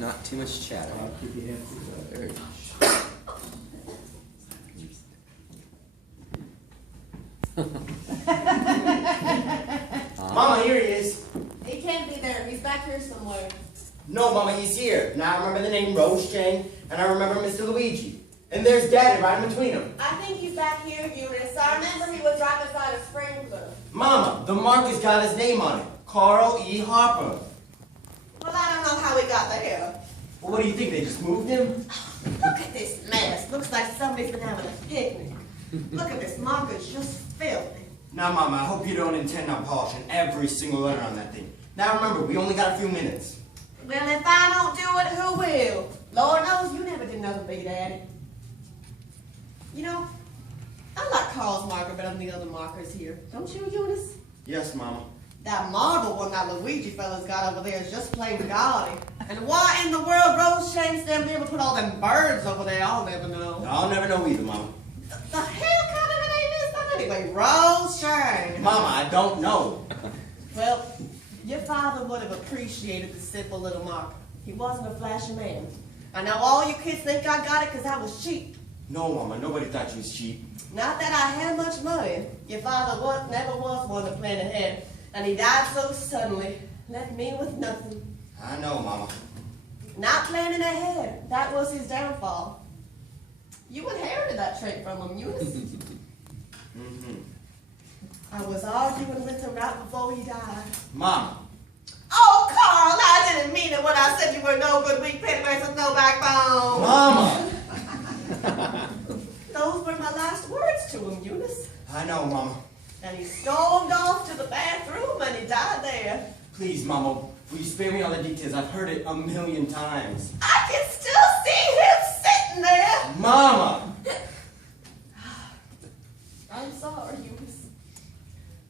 Not too much chatter. I'll keep your hands to Very Mama, here he is. He can't be there. He's back here somewhere. No, Mama, he's here. Now I remember the name Rose Chang, and I remember Mr. Luigi. And there's Daddy right in between them. I think he's back here, Eunice. I remember he was right beside a sprinkler. Mama, the mark has got his name on it. Carl E. Harper. Well, I don't know how he got there. Well, what do you think? They just moved him? Look at this mess. Looks like somebody's been having a picnic. Look at this mark. It's just filthy. Now, Mama, I hope you don't intend on polishing every single letter on that thing. Now, remember, we only got a few minutes. Well, if I don't do it, who will? Lord knows you never did nothing big, Daddy. You know, I like Carl's marker better than the other markers here. Don't you, Eunice? Yes, Mama. That marble one that Luigi fella's got over there is just plain gaudy. And why in the world Rose Chang's them able to put all them birds over there, I'll never know. I'll never know either, Mama. The hell kind of a name is that anyway? Rose Chang. Mama, I don't know. Well, your father would have appreciated the simple little mark. He wasn't a flashy man. I know all you kids think I got it because I was cheap. No, Mama, nobody thought you was cheap. Not that I had much money. Your father never was one to plan ahead. And he died so suddenly, left me with nothing. I know, Mama. Not planning ahead. That was his downfall. You inherited that trait from him, Eunice. Mm-hmm. I was arguing with him right before he died. Mama. Oh, Carl, I didn't mean it when I said you were no good, weak pennyweights with no backbone. Mama! Those were my last words to him, Eunice. I know, Mama. And he stormed off to the bathroom and he died there. Please, Mama, will you spare me all the details? I've heard it a million times. I can still see him sitting there. Mama! I'm sorry, Eunice.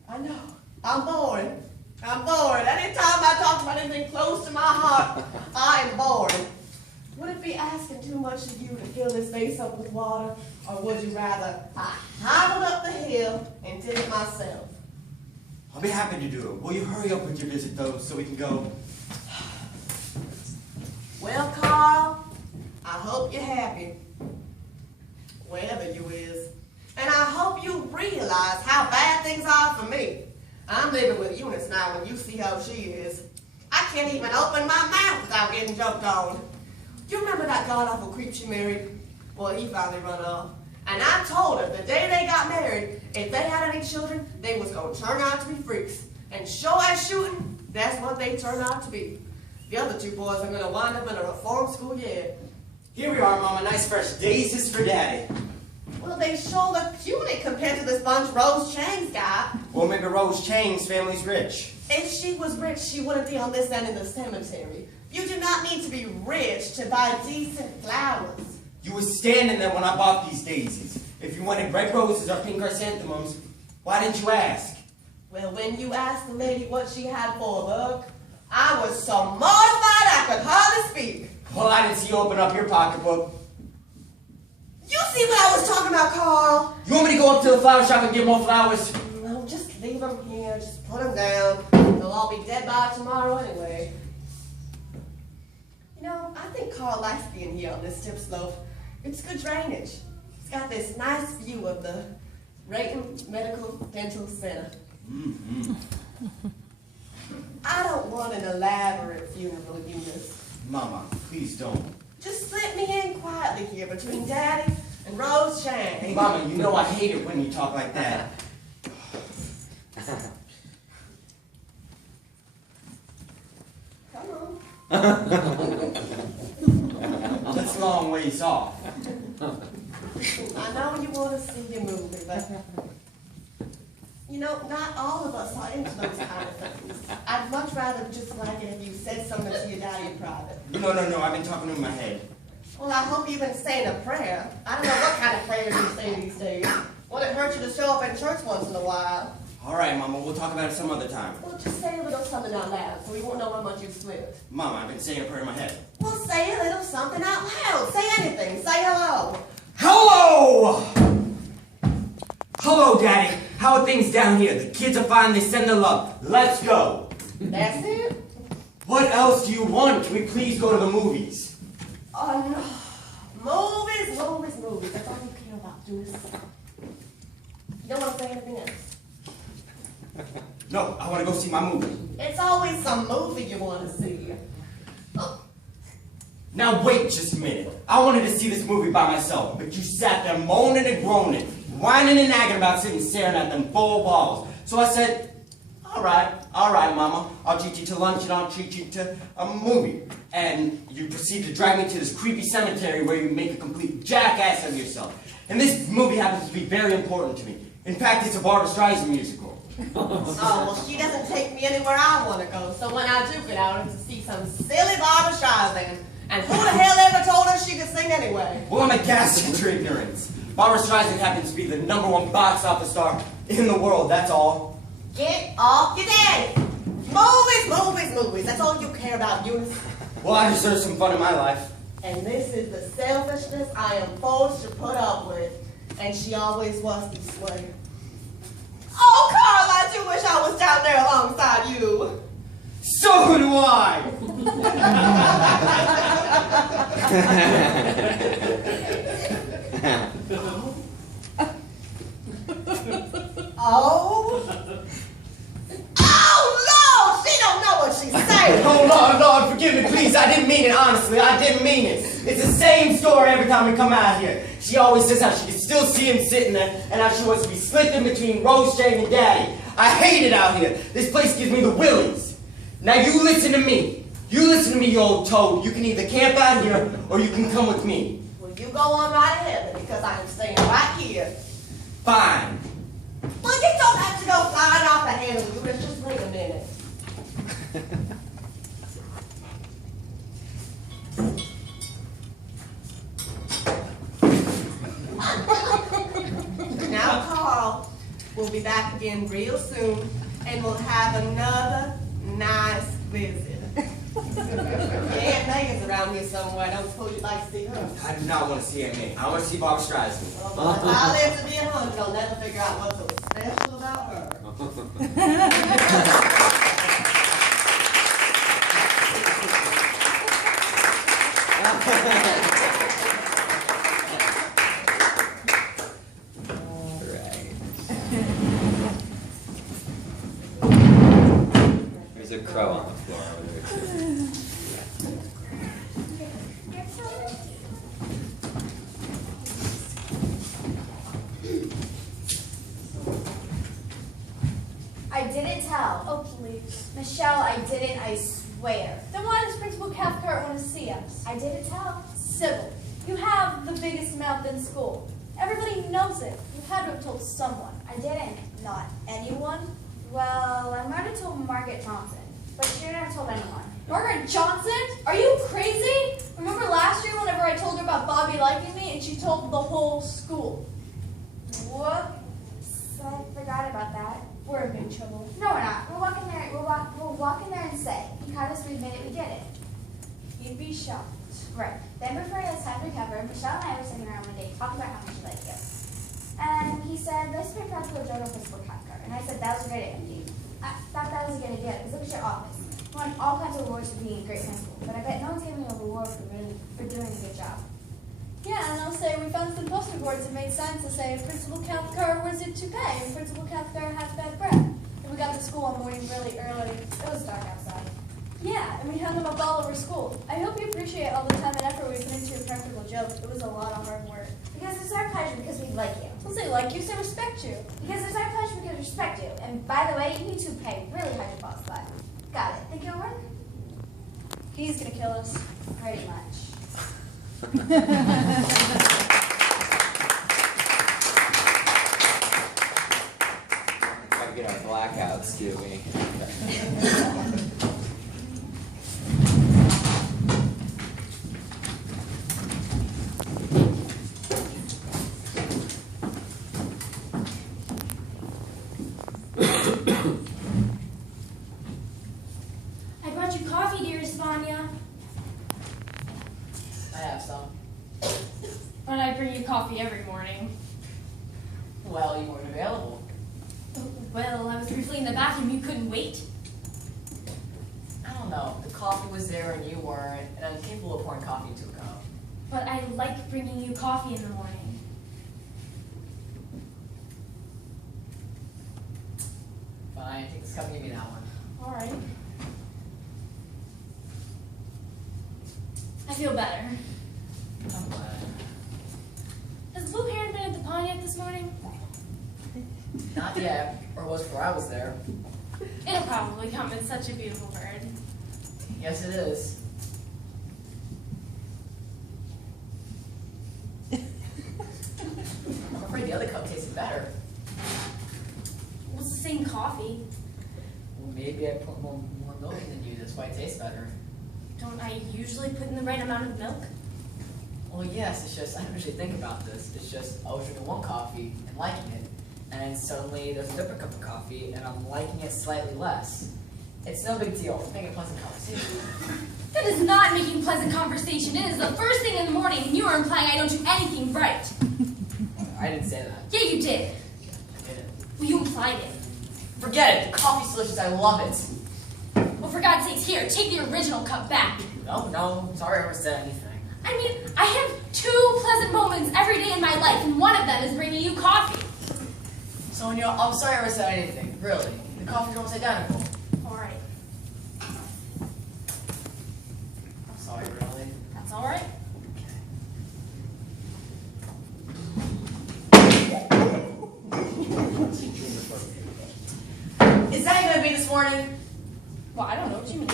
I know. I'm bored. I'm bored. Anytime I talk about anything close to my heart, I'm bored. Would it be asking too much of you to fill this vase up with water? Or would you rather I hobbled up the hill and did it myself? I'll be happy to do it. Will you hurry up with your visit, though, so we can go? Well, Carl, I hope you're happy. Wherever you is. And I hope you realize how bad things are for me. I'm living with Eunice now and you see how she is. I can't even open my mouth without getting jumped on. You remember that god-awful creep she married? Well, he finally run off. And I told her the day they got married, if they had any children, they was going to turn out to be freaks. And sure as shooting, that's what they turned out to be. The other two boys are going to wind up in a reform school yet. Here we are, Mama. Nice fresh daisies for Daddy. Well, they sure look puny compared to this bunch Rose Chang's got. Well, maybe Rose Chang's family's rich. If she was rich, she wouldn't be on this end in the cemetery. You do not need to be rich to buy decent flowers. You were standing there when I bought these daisies. If you wanted red roses or pink chrysanthemums, why didn't you ask? Well, when you asked the lady what she had for a look, I was so mortified I could hardly speak. Well, I didn't see you open up your pocketbook. You see what I was talking about, Carl? You want me to go up to the flower shop and get more flowers? No, just leave them here. Just put them down. They'll all be dead by tomorrow anyway. You know, I think Carl likes being here on this steep slope. It's good drainage. It's got this nice view of the Rayton Medical Dental Center. Mm-hmm. I don't want an elaborate funeral, Eunice. Mama, please don't. Just slip me in quietly here between Daddy and Rose Chang. Mama, you know I hate it when you talk like that. Come on. That's a long ways off. I know you want to see your movie, but you know, not all of us are into those kind of things. I'd much rather just like it if you said something to your daddy in private. No, I've been talking in my head. Well, I hope you've been saying a prayer. I don't know what kind of prayers you say these days. Would it hurt you to show up in church once in a while? All right, Mama, we'll talk about it some other time. Well, just say a little something out loud so we won't know how much you've slipped. Mama, I've been saying a prayer in my head. Well, say a little something out loud. Say anything. Say hello. Hello! Hello, Daddy. How are things down here? The kids are fine. They send their love. Let's go. That's it? What else do you want? Can we please go to the movies? Oh no. Movies, movies, movies. That's all you care about, Judas. You don't want to say anything else? No, I want to go see my movie. It's always some movie you want to see. Oh. Now wait just a minute. I wanted to see this movie by myself, but you sat there moaning and groaning, whining and nagging about sitting staring at them 4 walls. So I said, all right, Mama. I'll treat you to lunch and I'll treat you to a movie. And you proceed to drag me to this creepy cemetery where you make a complete jackass of yourself. And this movie happens to be very important to me. In fact, it's a Barbra Streisand musical. Oh, well, she doesn't take me anywhere I want to go. So when I do get out, it's to see some silly Barbra Streisand. And who the hell ever told her she could sing anyway? Well, I'm aghast at your ignorance. Barbra Streisand happens to be the #1 box office star in the world, that's all. Get off your daddy. Movies, movies, movies. That's all you care about, Eunice. Well, I deserve some fun in my life. And this is the selfishness I am forced to put up with. And she always was this way. Oh, Carl, I do wish I was down there alongside you. So do I! Oh? Oh, Lord, she don't know what she's saying. Oh, Lord, forgive me, please. I didn't mean it, honestly. I didn't mean it. It's the same story every time we come out here. She always says how she can still see him sitting there and how she wants to be slipped in between Rose Jane and Daddy. I hate it out here. This place gives me the willies. Now you listen to me. You listen to me, you old toad. You can either camp out here or you can come with me. Well, you go on right ahead then, because I am staying right here. Fine. Well, you don't have to go flying off the handle, Eunice. Just wait a minute. Now, Carl, we'll be back again real soon, and we'll have another nice visit. Aunt Megan's around here somewhere. I don't suppose you'd like to see her. I do not want to see Aunt May. I want to see Barbra Streisand. Well, but if I live to be 100, I'll never figure out what's so special about her. There's a crow on the floor over there too. I didn't tell. Oh, please. Michelle, I didn't, I swear. Then why does Principal Cathcart want to see us? I didn't tell. Sybil, you have the biggest mouth in school. Everybody knows it. You had to have told someone. I didn't. Not anyone? Well, I might have told Margaret Thompson, but she didn't have told anyone. Margaret Johnson? Are you crazy? Remember last year whenever I told her about Bobby liking me and she told the whole school? Whoops. I forgot about that. We're in big trouble. No, we're not. We'll walk in there. We'll walk in there and say, because we admit it, we did it. You'd be shocked. Right. Then before it was time to recover, Michelle and I were sitting around one day talking about how much she liked you. And he said, let's pick Principal Joe to Principal Cathcart. And I said, that was a great idea. I thought that was a good idea, because look at your office. You won all kinds of awards for being a great principal, but I bet no one's giving you a reward for doing a good job. Yeah, and I'll say we found some poster boards that made signs to say Principal Cathcart was it to pay and Principal Cathcart has bad breath. And we got to school one morning really early. It was dark outside. Yeah, and we hung them up all over school. I hope you appreciate all the time and effort we put into your practical joke. It was a lot of hard work. Because it's our pleasure, because we like you. Don't say like you, say respect you. Because it's our pleasure, because we respect you. And by the way, you need to pay really hard to boss that. Got it. Think it'll work? He's gonna kill us. Pretty much. Gotta get our blackouts, do we? I brought you coffee, dearest Vanya. I have some. But I bring you coffee every morning. Well, you weren't available. Well, I was briefly in the bathroom. You couldn't wait. I don't know. The coffee was there and you weren't, and I'm capable of pouring coffee into a cup. But I like bringing you coffee in the morning. Fine, take this cup and give me that one. All right. I feel better. I'm glad. Has Blue Heron been at the pond yet this morning? Not yet, or was before I was there. It'll probably come. It's such a beautiful bird. Yes, it is. I'm afraid the other cup tasted better. Well, it's the same coffee. Well, maybe I put more milk in than you, that's why it tastes better. Don't I usually put in the right amount of milk? Well, yes, it's just, I don't usually think about this. It's just, I was drinking one coffee and liking it, and then suddenly there's a different cup of coffee, and I'm liking it slightly less. It's no big deal. It's making a pleasant conversation. That is not making pleasant conversation. It is the first thing in the morning, and you are implying I don't do anything right. I didn't say that. Yeah, you did. I didn't. Well, you implied it. Forget it. The coffee's delicious. I love it. Well, for God's sakes, here, take the original cup back. No, sorry I ever said anything. I mean, I have 2 pleasant moments every day in my life, and one of them is bringing you coffee. Sonia, I'm sorry I ever said anything. Really. The coffee's almost identical. All right. I'm sorry, really. That's all right. Is that gonna be this morning? Well, I don't know what you mean.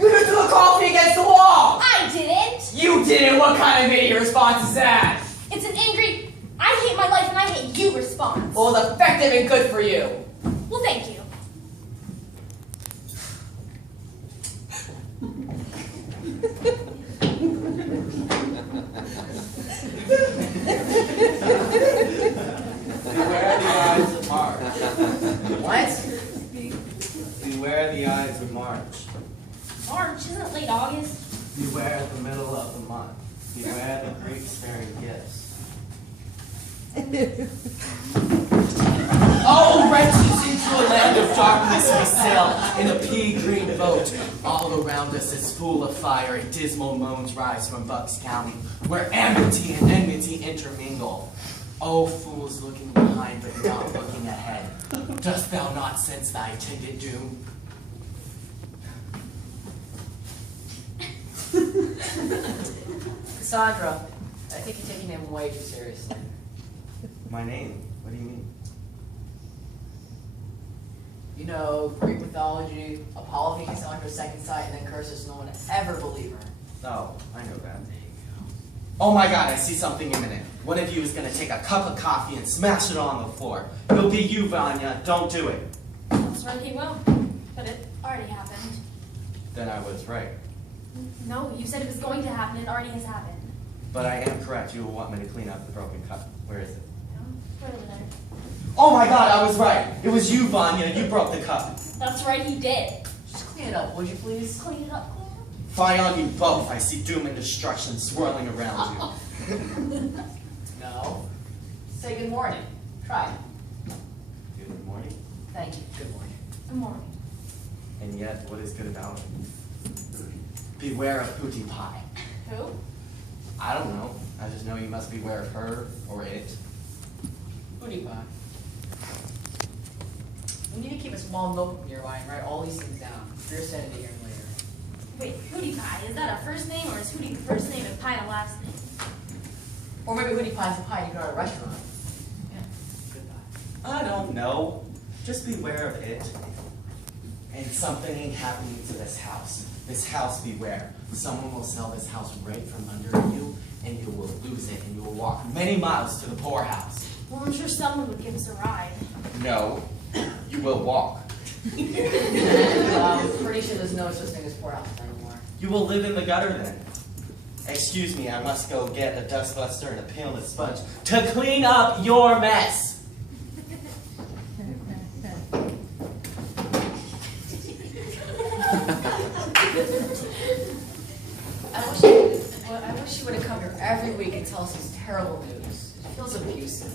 You just threw the coffee against the wall! I didn't. You didn't? What kind of idiot response is that? It's an angry, I hate my life and I hate you response. Well, it's effective and good for you. Well, thank you. Beware the Ides of March. What? Beware the Ides of March. March, isn't it late August? Beware the middle of the month. Beware the Greeks bearing gifts. Oh, wretches, into a land of darkness we sail in a pea-green boat. All around us is full of fire, and dismal moans rise from Bucks County, where amity and enmity intermingle. O fools looking behind but not looking ahead, dost thou not sense thy attendant doom? Cassandra, I think you're taking him way too seriously. My name? What do you mean? You know, Greek mythology, Apollo being Cassandra's second sight, and then curses no one ever believe her. Oh, I know that. Oh my god, I see something imminent. One of you is going to take a cup of coffee and smash it on the floor. It'll be you, Vanya. Don't do it. That's right, he will. But it already happened. Then I was right. No, you said it was going to happen. It already has happened. But I am correct. You will want me to clean up the broken cup. Where is it? Right over there. Oh my god, I was right. It was you, Vanya. You broke the cup. That's right, he did. Just clean it up, would you please? Clean it up, clean it up. Fie on you both. I see doom and destruction swirling around you. No. Say good morning. Try it. Good morning. Thank you. Good morning. Good morning. And yet, what is good about it? Beware of Pootie Pie. Who? I don't know. I just know you must beware of her or it. Booty pie. We need to keep a small notebook nearby and write all these things down. You're sending it here and later. Wait, Hootie Pie, is that a first name or is Hootie the first name and Pie the last name? Or maybe Hootie Pie's a pie you go to a restaurant. Yeah. Goodbye. I don't know. Just beware of it. And something ain't happening to this house. This house, beware. Someone will sell this house right from under you, and you will lose it, and you will walk many miles to the poorhouse. Well, I'm sure someone would give us a ride. No, you will walk. And I'm pretty sure there's no such thing as poorhouses anymore. You will live in the gutter then. Excuse me, I must go get a dustbuster and a pail and a sponge to clean up your mess. I wish you would have come here every week and tell us this terrible news. It feels abusive.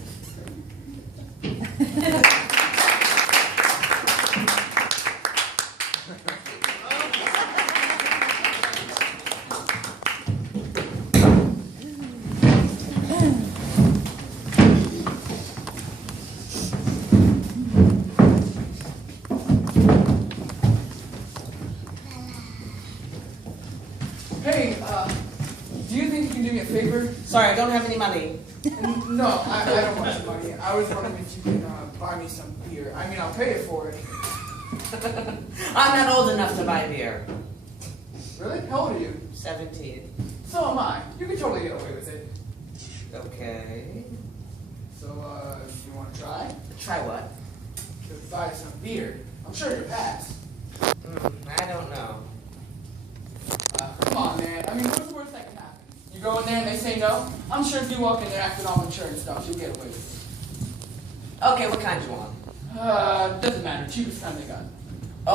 can do me a favor? Sorry, I don't have any money. No, I don't want your money. I was wondering if you can buy me some beer. I mean, I'll pay you for it. I'm not old enough to buy beer. Really? How old are you? 17. So am I. You can totally get away with it. Okay. So, you want to try? Try what? To buy some beer. I'm sure you'll pass. I don't know. Come on, man. I mean, what's the worst that can happen? You go in there and they say no? I'm sure if you walk in there acting all mature and stuff, you'll get away with it. Okay, what kind do you want? Doesn't matter. Cheapest kind they got.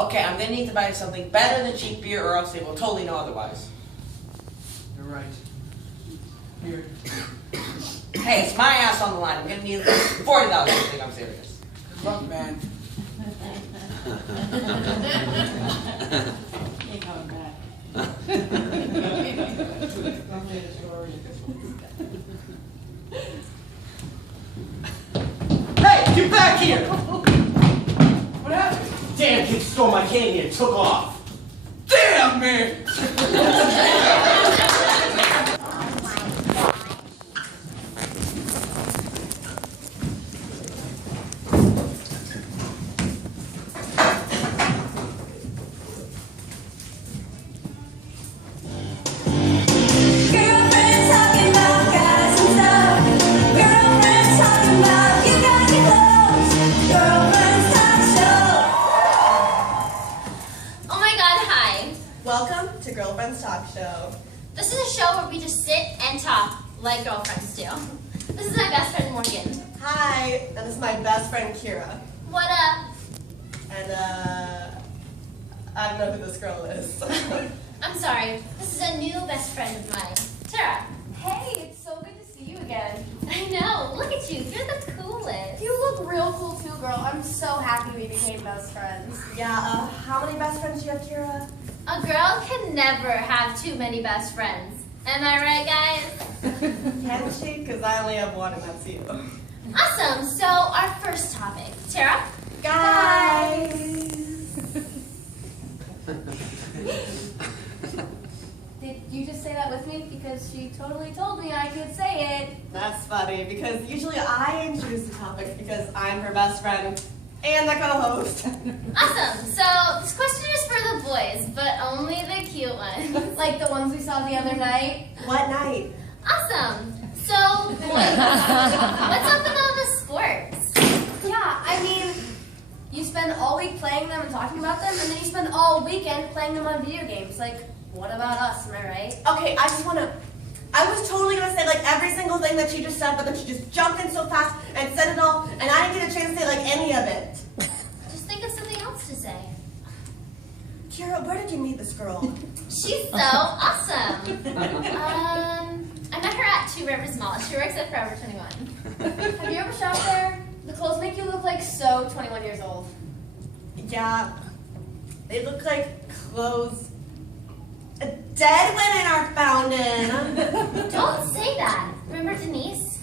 Okay, I'm gonna need to buy something better than cheap beer or else they will totally know otherwise. You're right. Here. Hey, it's my ass on the line. I'm gonna need $40 if you think I'm serious. Good luck, man. Hey, get back here! What happened? Damn kid stole my candy and took off. Damn, man! Girlfriends talking about guys and stuff. Girlfriends talking about you got your clothes. Girlfriends talk show. Oh my god, hi. Welcome to Girlfriends Talk Show. This is a show where we just sit and talk like girlfriends do. This is my best friend Morgan. Hi, and this is my best friend Kira. What up? And I don't know who this girl is. I'm sorry. This is a new best friend of mine. Tara. Hey, it's so good to see you again. I know. Look at you. You're the coolest. You look real cool too, girl. I'm so happy we became best friends. Yeah, how many best friends do you have, Kira? A girl can never have too many best friends. Am I right, guys? Can she? Because I only have one, and that's you. Awesome. So, our first topic. Tara? Guys! Did you just say that with me? Because she totally told me I could say it. That's funny, because usually I introduce the topics because I'm her best friend and the co-host. Awesome. So, this question is for the boys, but only the cute ones. Like the ones we saw the other night. What night? Awesome. So, boys, what's up with all the sports? Yeah, I mean, you spend all week playing them and talking about them, and then you spend all weekend playing them on video games. Like, what about us, am I right? Okay, I was totally gonna say like every single thing that she just said, but then she just jumped in so fast and said it all, and I didn't get a chance to say like any of it. Just think of something else to say. Kira, where did you meet this girl? She's so awesome. I met her at Two Rivers Mall. She works at Forever 21. Have you ever shopped there? The clothes make you look like so 21 years old. Yeah, they look like clothes dead women are found in. Don't say that. Remember Denise?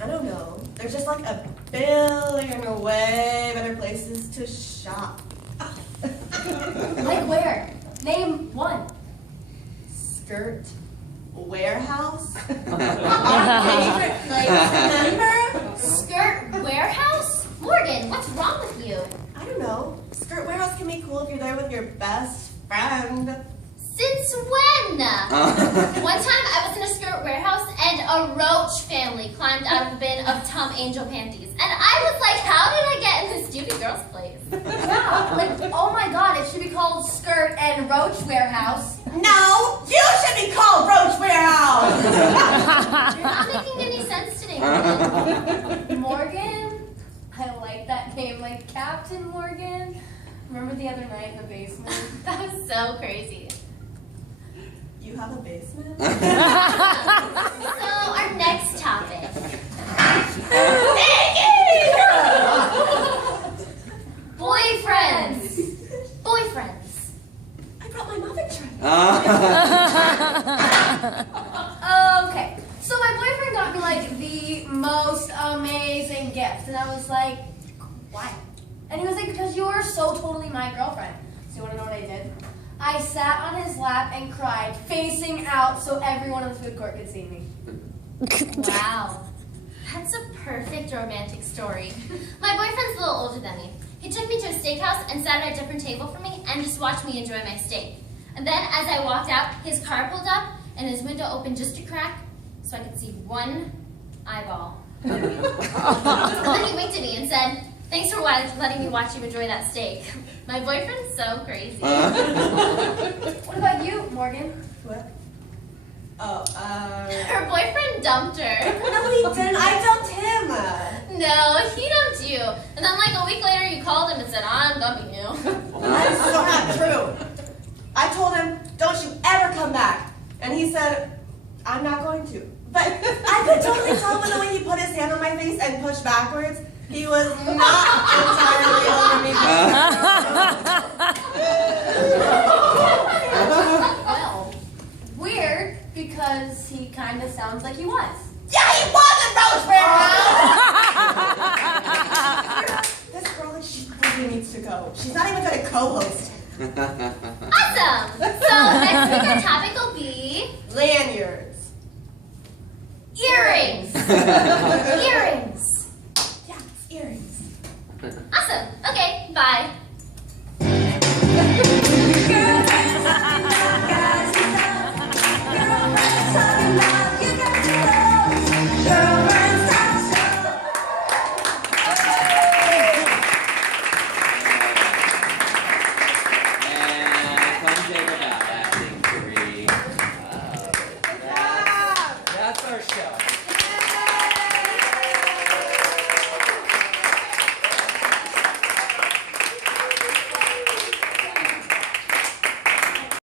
I don't know. There's just like a billion way better places to shop. Like where? Name one. Skirt warehouse. Our favorite place, remember? Skirt warehouse? Morgan, what's wrong with you? I don't know. Skirt warehouse can be cool if you're there with your best friend. Since when? One time I was in a skirt warehouse and a roach family climbed out of a bin of Tom Angel panties. And I was like, how did I get in this stupid girl's place? Yeah, like, oh my god, it should be called Skirt and Roach Warehouse. No, you should be called Roach Warehouse. You're not making any sense today, Morgan. Morgan? I like that name, like Captain Morgan. Remember the other night in the basement? That was so crazy. You have a basement? So, our next topic. Boyfriends. Boyfriends. I brought my muffin tray. Okay, so my boyfriend got me like the most amazing gift, and I was like, why? And he was like, because you're so totally my girlfriend. So you want to know what I did? I sat on his lap and cried, facing out so everyone in the food court could see me. Wow. That's a perfect romantic story. My boyfriend's a little older than me. He took me to a steakhouse and sat at a different table from me and just watched me enjoy my steak. And then as I walked out, his car pulled up and his window opened just a crack so I could see one eyeball. And then he winked at me and said, "Thanks for letting me watch you enjoy that steak." My boyfriend's so crazy. What about you, Morgan? What? Her boyfriend dumped her. No, he didn't. I dumped him. No, he dumped you. And then like a week later you called him and said, "I'm dumping you." That's so not true. I told him, "Don't you ever come back." And he said, "I'm not going to." But I could totally tell by the way he put his hand on my face and pushed backwards. He was not entirely over me. Well, weird, because he kind of sounds like he was. Yeah, he was a roach bear. This girl, she really needs to go. She's not even going to co-host. Awesome! So next week our topic will be Lanyards. earrings. Earrings. Yeah, it's earrings. Awesome. Okay, bye.